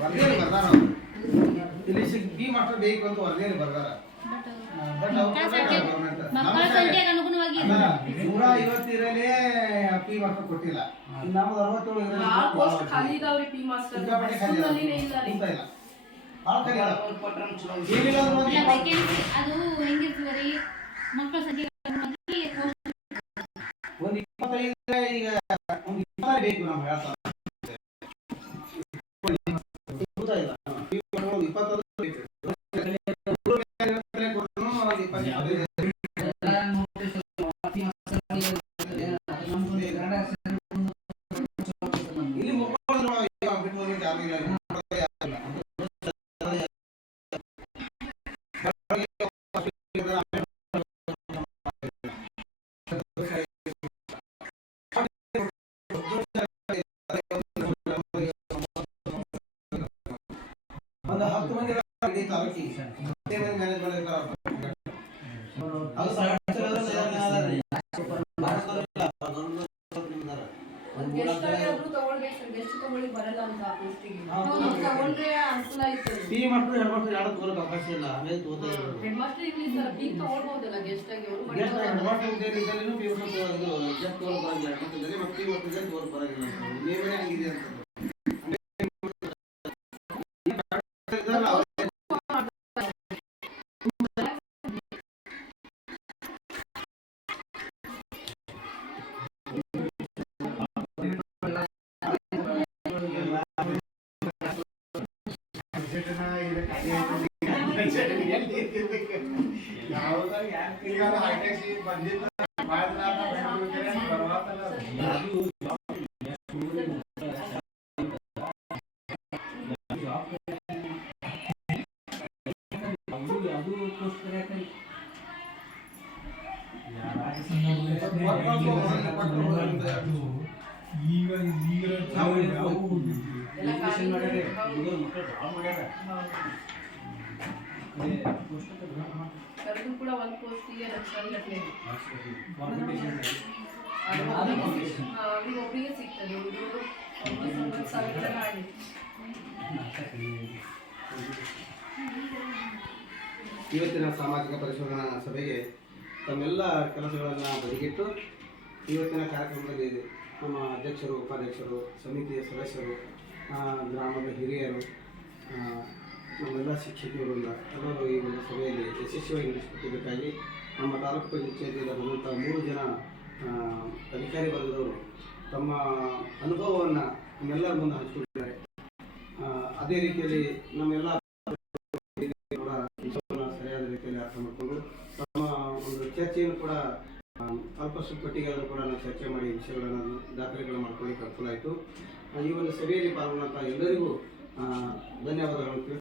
ವರದಿಯಲ್ಲಿ ಬರ್ದಾರ ಇಲ್ಲಿ ಬಿ ಮಾಸ್ಟರ್ ಬೇಕು ಅಂತ ವರದಿಯಲ್ಲಿ ಬರ್ದಾರ. ಬಟ್ ಅನುಗುಣವಾಗಿ 150 ಇರಲೇ ಪಿ ಮಾಸ್ಟರ್ ಕೊಟ್ಟಿಲ್ಲ. ನಾವು 67 ಖಾಲಿ ಇದಾವ್ರಿ ಪಿ ಮಾಸ್ಟರ್ ಇಲ್ಲ ಭಾಳ ಖಾಲಿ ಅದು ಹೆಂಗಿರ್ತದ್ರಿ ಮಕ್ಕಳ ಸಂಖ್ಯೆ ಒಂದು 25 ಈಗ ಒಂದು 20 ಬೇಕು ನಾವು ಹೇಳ್ತಾರೆ. ಕೂಡ ಒಂದು ಪೋಸ್ಟಿಗೆ ಒಬ್ಬರಿಗೆ ಸಿಗ್ತದೆ. ಇವತ್ತಿನ ಸಾಮಾಜಿಕ ಪರಿಶೋಧನಾ ಸಭೆಗೆ ತಮ್ಮೆಲ್ಲ ಕೆಲಸಗಳನ್ನು ಬದಿಗಿಟ್ಟು ಇವತ್ತಿನ ಕಾರ್ಯಕ್ರಮದಲ್ಲಿ ನಮ್ಮ ಅಧ್ಯಕ್ಷರು, ಉಪಾಧ್ಯಕ್ಷರು, ಸಮಿತಿಯ ಸದಸ್ಯರು, ಗ್ರಾಮದ ಹಿರಿಯರು, ನಮ್ಮೆಲ್ಲ ಶಿಕ್ಷಕಿಯರಿಂದ ಎಲ್ಲರೂ ಈ ಒಂದು ಸಭೆಯಲ್ಲಿ ಯಶಸ್ವಿಯಾಗಿ ನಡೆಸಿಕೊಟ್ಟಿದ್ದಕ್ಕಾಗಿ ನಮ್ಮ ತಾಲೂಕು ಪಂಚಾಯತಿಯಲ್ಲಿ ಬಂದಂಥ 3 ಜನ ಅಧಿಕಾರಿ ವರ್ಗದವರು ತಮ್ಮ ಅನುಭವವನ್ನು ನಮ್ಮೆಲ್ಲರ ಮುಂದೆ ಹಂಚಿಕೊಂಡಿದ್ದಾರೆ. ಅದೇ ರೀತಿಯಲ್ಲಿ ನಮ್ಮೆಲ್ಲ ಕೂಡ ವಿಷಯವನ್ನು ಸರಿಯಾದ ರೀತಿಯಲ್ಲಿ ಅರ್ಥ ಮಾಡಿಕೊಂಡು ತಮ್ಮ ಒಂದು ಚರ್ಚೆಯನ್ನು ಕೂಡ ಅಲ್ಪಷ್ಟು ಪಟ್ಟಿಗೆಲ್ಲರೂ ಕೂಡ ನಾವು ಚರ್ಚೆ ಮಾಡಿ ವಿಷಯಗಳನ್ನು ದಾಖಲೆಗಳನ್ನು ಮಾಡ್ಕೊಳ್ಳಿಕ್ಕೆ ಅನುಕೂಲ ಆಯಿತು. ಈ ಒಂದು ಸಭೆಯಲ್ಲಿ ಪಾಲ್ಗೊಂಡಂಥ ಎಲ್ಲರಿಗೂ ಧನ್ಯವಾದಗಳನ್ನು